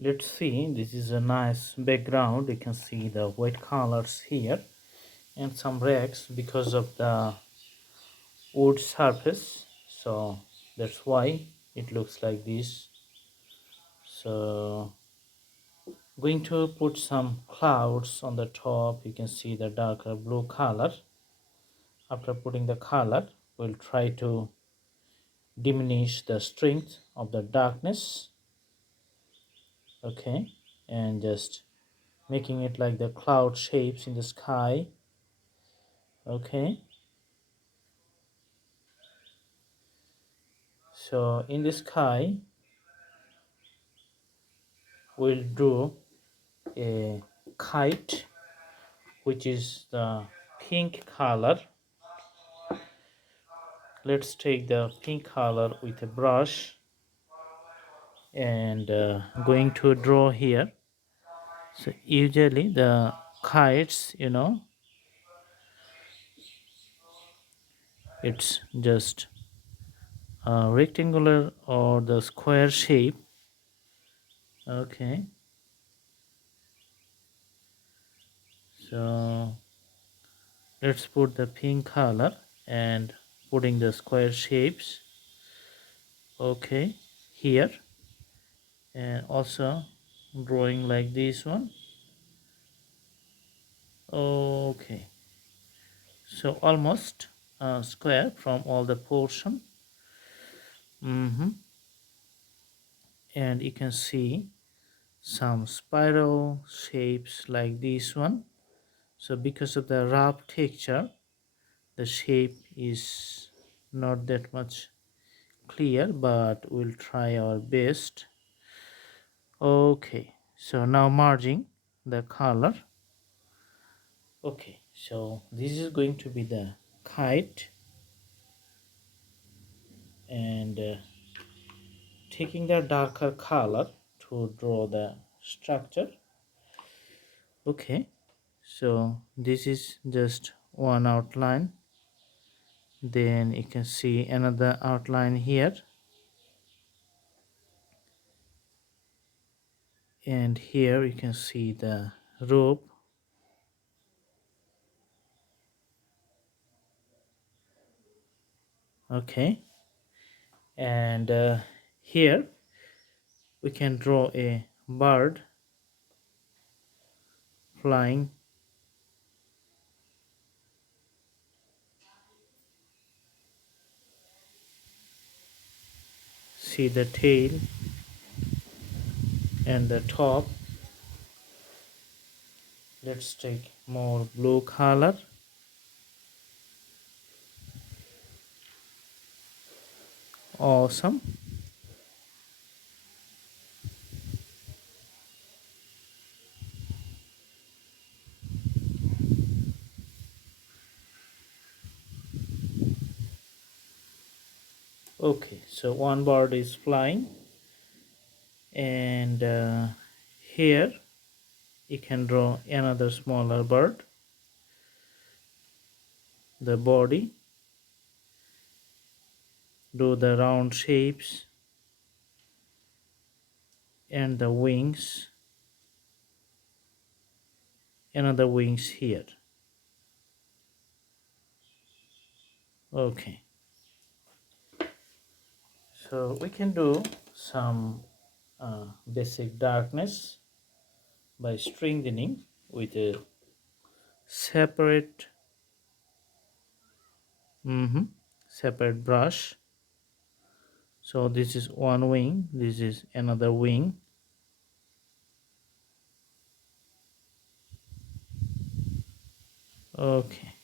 Let's see, this is a nice background. You can see the white colors here and some racks because of the wood surface, so that's why it looks like this. So going to put some clouds on the top. You can see the darker blue color. After putting the color, we'll try to diminish the strength of the darkness. Okay, and just making it like the cloud shapes in the sky. Okay, so in the sky we'll do a kite, which is the pink color. Let's take the pink color with a brush and going to draw here. So usually the kites, it's just a rectangular or the square shape. Okay, so let's put the pink color and putting the square shapes. Okay, here, and also drawing like this one. Okay, so almost square from all the portion. And you can see some spiral shapes like this one. So because of the rough texture, the shape is not that much clear, but we'll try our best. Okay, so now merging the color. Okay, so this is going to be the kite, and taking the darker color to draw the structure. Okay, so this is just one outline. Then you can see another outline here, and here you can see the rope. Okay, and here we can draw a bird flying. See the tail and the top. Let's take more blue color. Awesome. Okay, so one bird is flying, and here you can draw another smaller bird, the body, do the round shapes, and the wings, another wings here. Okay, so we can do some basic darkness by strengthening with a separate separate brush. So this is one wing, this is another wing. Okay,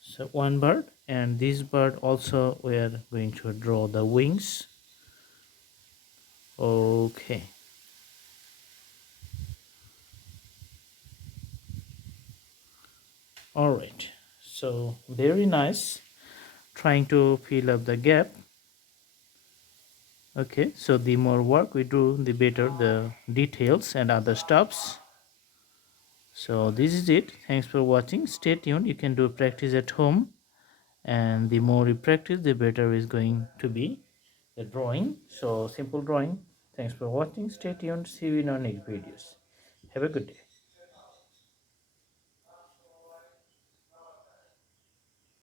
so one bird, and this bird also we are going to draw the wings. Okay, all right, so very nice, trying to fill up the gap. Okay, so the more work we do, the better the details and other stuffs. So this is it. Thanks for watching. Stay tuned. You can do practice at home, and the more you practice, the better is going to be the drawing. So simple drawing. Thanks for watching. Stay tuned. See you in our next videos. Have a good day.